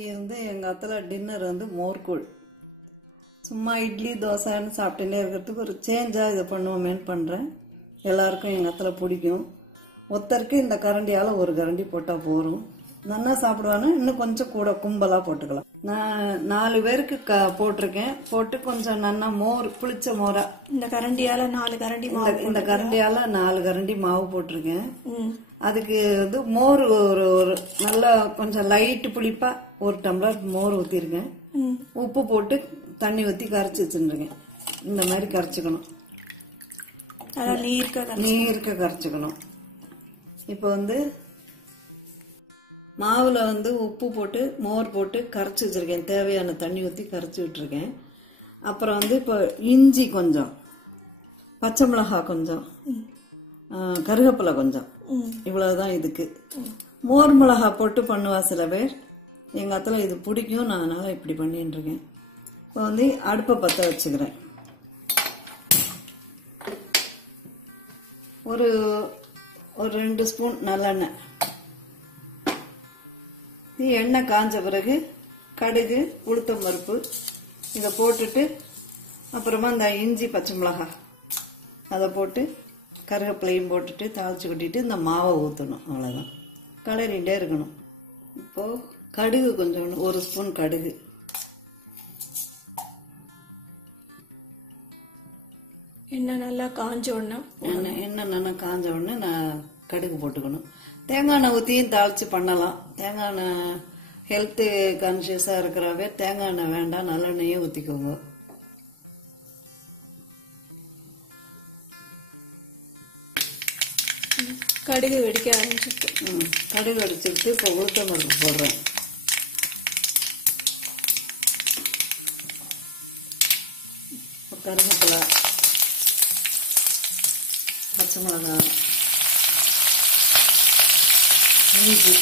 இன்னைக்கு எங்கள் அத்தில் டின்னர் மோர்கூழ். சும்மா இட்லி தோசைன்னு சாப்பிட்டுட்டே இருக்கிறதுக்கு ஒரு சேஞ்சாக இதை பண்ணுவோமேன்னு பண்ணுறேன். எல்லாருக்கும் எங்கள் அத்தில் பிடிக்கும். ஒருத்தருக்கு இந்த கரண்டியால் ஒரு கரண்டி போட்டால் போகிறோம். நல்லா சாப்பிடுவானா இன்னும் கொஞ்சம் கூட கும்பலாக போட்டுக்கலாம். நான் 4 பேருக்கு போட்டிருக்கேன். போட்டு கொஞ்சம் நல்லா மோர் புளிச்ச மோரா இந்த கரண்டியால 4 கரண்டி மாவு, இந்த கரண்டியால 4 கரண்டி மாவு போட்டிருக்கேன். அதுக்கு மோர் ஒரு நல்லா கொஞ்சம் லைட் புளிப்பா 1 டம்ளர் மோர் ஊத்திருக்கேன். உப்பு போட்டு தண்ணி ஊத்தி கரைச்சி வச்சுருக்கேன். இந்த மாதிரி கரைச்சிக்கணும், நீர்க்க கரைச்சிக்கணும். இப்போ மாவுல உப்பு போட்டு மோர் போட்டு கரைச்சி வச்சிருக்கேன். தேவையான தண்ணி ஊற்றி கரைச்சி விட்டுருக்கேன். அப்புறம் இப்போ இஞ்சி கொஞ்சம், பச்சை மிளகாய் கொஞ்சம், கருவேப்பிலை கொஞ்சம், இவ்வளவுதான். இதுக்கு மோர் மிளகாய் போட்டு பண்ணுவா சில பேர். எங்க அத்துல இது பிடிக்கும், நான் அதனால இப்படி பண்ணிட்டு இருக்கேன். இப்போ அடுப்பை பற்ற வச்சுக்கிறேன். ஒரு 2 ஸ்பூன் நல்லெண்ணெய். எண்ணெய் காஞ்ச பிறகு கடுகு உளுத்தம் பருப்பு இதை போட்டுட்டு, அப்புறமா இந்த இஞ்சி பச்சை மிளகாய் அதை போட்டு கருவேப்பிலையும் போட்டுட்டு தாளிச்சு கொட்டிட்டு இந்த மாவை ஊற்றணும். அவ்வளோதான், கிளறிட்டே இருக்கணும். இப்போது கடுகு கொஞ்சம் 1 ஸ்பூன் கடுகு, எண்ணெய் நல்லா காஞ்ச உடனே எண்ணெய் நல்லா காஞ்ச உடனே நான் கடுகு போட்டுக்கணும். தேங்காய் எண்ணெய் ஊற்றியும் தாளிச்சு பண்ணலாம். தேங்காய் எண்ணெய் ஹெல்த்து கான்சியஸாக இருக்கிறாவே தேங்காய் எண்ணெய் வேண்டாம், நல்லெண்ணெயே ஊற்றிக்கோங்க. கடுகு வெடிக்க ஆரம்பிச்சிட்டு கடுகு வெடிச்சுட்டு இப்போ உளுத்தம் பருப்பு போடுறேன். கருவேப்பிலை, பச்சை மிளகாய், இஞ்சி,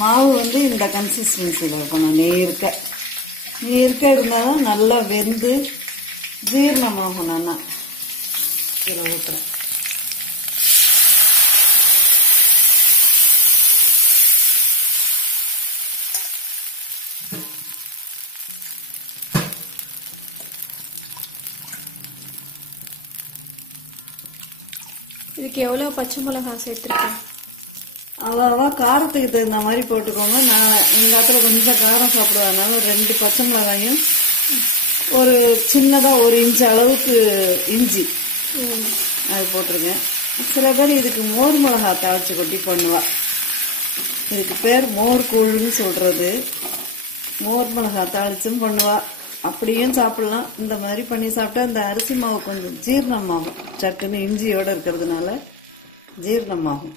மாவு இந்த கன்சிஸ்டன்சியில் இருக்கணும். நீர்க்க இருந்தால் தான் நல்லா வெந்து ஜீரணமாகும். நல்லா இதில் ஊற்றுறேன். இதுக்கு எவ்வளோ பச்சை மிளகாய் சேர்த்துருக்கேன்? அவ்வளவா காரத்துக்கு தகுந்த மாதிரி போட்டுக்கோங்க. நான் எங்கள் இடத்துல கொஞ்சம் காரம் சாப்பிடுவதனால 2 பச்சை மிளகாயும் ஒரு சின்னதாக 1 இன்ச் அளவுக்கு இஞ்சி அது போட்டிருக்கேன். சில பேர் இதுக்கு மோர் மிளகாய் தாளிச்சு கொட்டி பண்ணுவா. இதுக்கு பேர் மோர் கூழ்னு சொல்றது. மோர் மிளகாய் தாளிச்சும் பண்ணுவா, அப்படியும் சாப்பிடலாம். இந்த மாதிரி பண்ணி சாப்பிட்டா இந்த அரிசி மாவு கொஞ்சம் ஜீரணமாகும். சட்டுன்னு இஞ்சியோட இருக்கிறதுனால ஜீரணமாகும்.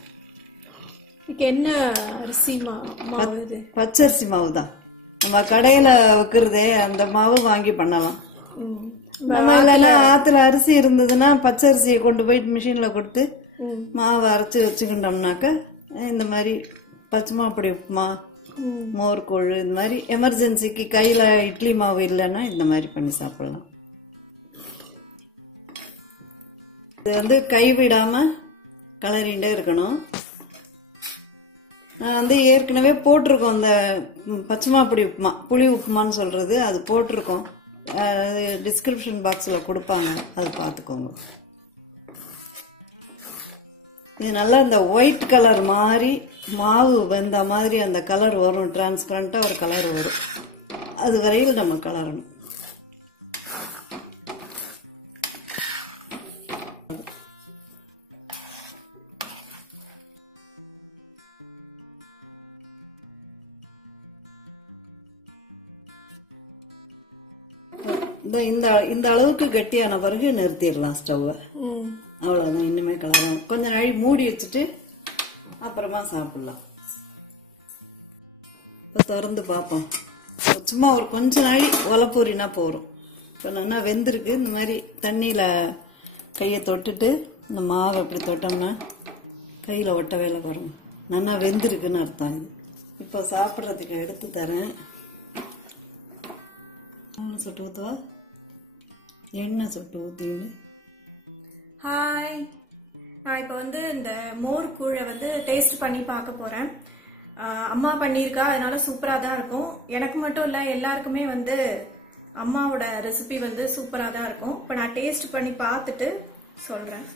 என்ன அரிசி மாவு? இது பச்சரிசி மாவு தான். நம்ம கடையில வைக்கிறதே அந்த மாவு வாங்கி பண்ணலாம். ஆத்துல அரிசி இருந்ததுன்னா பச்சரிசியை கொண்டு போயிட்டு மிஷின்ல கொடுத்து மாவு அரைச்சி வச்சுக்கிட்டோம்னாக்க இந்த மாதிரி பச்சை மாப்படி உப்புமா, மோர் கூழ், இந்த மாதிரி எமர்ஜென்சிக்கு கையில இட்லி மாவு இல்லைன்னா இந்த மாதிரி பண்ணி சாப்பிடலாம். இது கைவிடாம கலரிண்டே இருக்கணும். நான் ஏற்கனவே போட்டிருக்கோம் இந்த பச்சை மாப்பொடி உப்புமா, புளி உப்புமான்னு சொல்றது, அது போட்டிருக்கோம். டிஸ்கிரிப்ஷன் பாக்ஸில் கொடுப்பாங்க, அது பார்த்துக்கோங்க. இது நல்லா இந்த ஒயிட் கலர் மாதிரி மாவு வெந்த மாதிரி அந்த கலர் வரும். டிரான்ஸ்பரண்டா ஒரு கலர் வரும். அது வரையில் நம்ம கலரணும். இந்த அளவுக்கு கட்டியான பிறகு நிறுத்திடலாம் ஸ்டவ்வை. அவ்வளவுதான், இன்னுமே கலரும். கொஞ்ச நாள் மூடி வச்சுட்டு அப்புறமா சாப்பிடலாம். இப்போ திறந்து பார்ப்போம். சும்மா ஒரு கொஞ்ச நாள் ஒலப்பூரினா போறோம். இப்போ நல்லா வெந்திருக்கு. இந்த மாதிரி தண்ணியில கையை தொட்டுட்டு இந்த மாவை எப்படி தொட்டோம்னா கையில் ஒட்டவே இல்லை பாருங்க, நல்லா வெந்திருக்குன்னு அர்த்தம். இது இப்போ சாப்பிட்றதுக்கு எடுத்து தரேன். சுட்டு ஊற்றுவா, எண்ணெய் சுட்டு ஊற்றின்னு. ஹாய், நான் இப்போ வந்து இந்த மோர் கூழை வந்து டேஸ்ட் பண்ணி பார்க்க போறேன். அம்மா பண்ணியிருக்கா, அதனால சூப்பராக தான் இருக்கும். எனக்கு மட்டும் இல்லை, எல்லாருக்குமே வந்து அம்மாவோட ரெசிபி வந்து சூப்பராக தான் இருக்கும். இப்போ நான் டேஸ்ட் பண்ணி பார்த்துட்டு சொல்றேன்.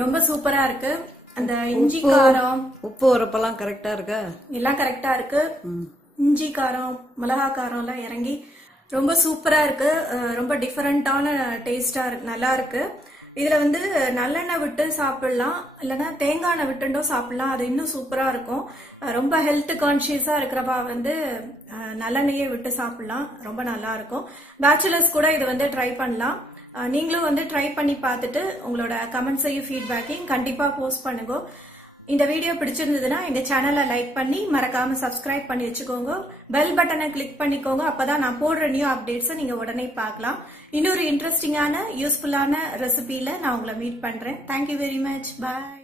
ரொம்ப சூப்பரா இருக்கு. அந்த இஞ்சி காரம், உப்பு உரப்பெல்லாம் கரெக்டா இருக்கா? எல்லாம் கரெக்டா இருக்கு. இஞ்சி காரம், மிளகா காரம் எல்லாம் இறங்கி ரொம்ப சூப்பரா இருக்கு. ரொம்ப டிஃபரெண்டான டேஸ்டா இருக்கு, நல்லா இருக்கு. இதுல வந்து நல்லெண்ணெய் விட்டு சாப்பிடலாம், இல்லைன்னா தேங்காய் எண்ணெய் விட்டுட்டும் சாப்பிடலாம். அது இன்னும் சூப்பரா இருக்கும். ரொம்ப ஹெல்த் கான்சியஸா இருக்கிறப்பா வந்து நல்லெண்ணெயே விட்டு சாப்பிடலாம், ரொம்ப நல்லா இருக்கும். பேச்சுலர்ஸ் கூட இது வந்து ட்ரை பண்ணலாம். நீங்களும் வந்து ட்ரை பண்ணி பார்த்துட்டு உங்களோட கமெண்ட்ஸையும் ஃபீட்பேக்கையும் கண்டிப்பா போஸ்ட் பண்ணுங்க. இந்த வீடியோ பிடிச்சிருந்ததுன்னா எங்க சேனலை லைக் பண்ணி மறக்காம சப்ஸ்கிரைப் பண்ணி வச்சுக்கோங்க. பெல் பட்டனை கிளிக் பண்ணிக்கோங்க. அப்பதான் நான் போடுற நியூ அப்டேட்ஸை நீங்க உடனே பார்க்கலாம். இன்னொரு இன்ட்ரெஸ்டிங்கான யூஸ்ஃபுல்லான ரெசிபியில நான் உங்களை மீட் பண்றேன். Thank you very much. பாய்.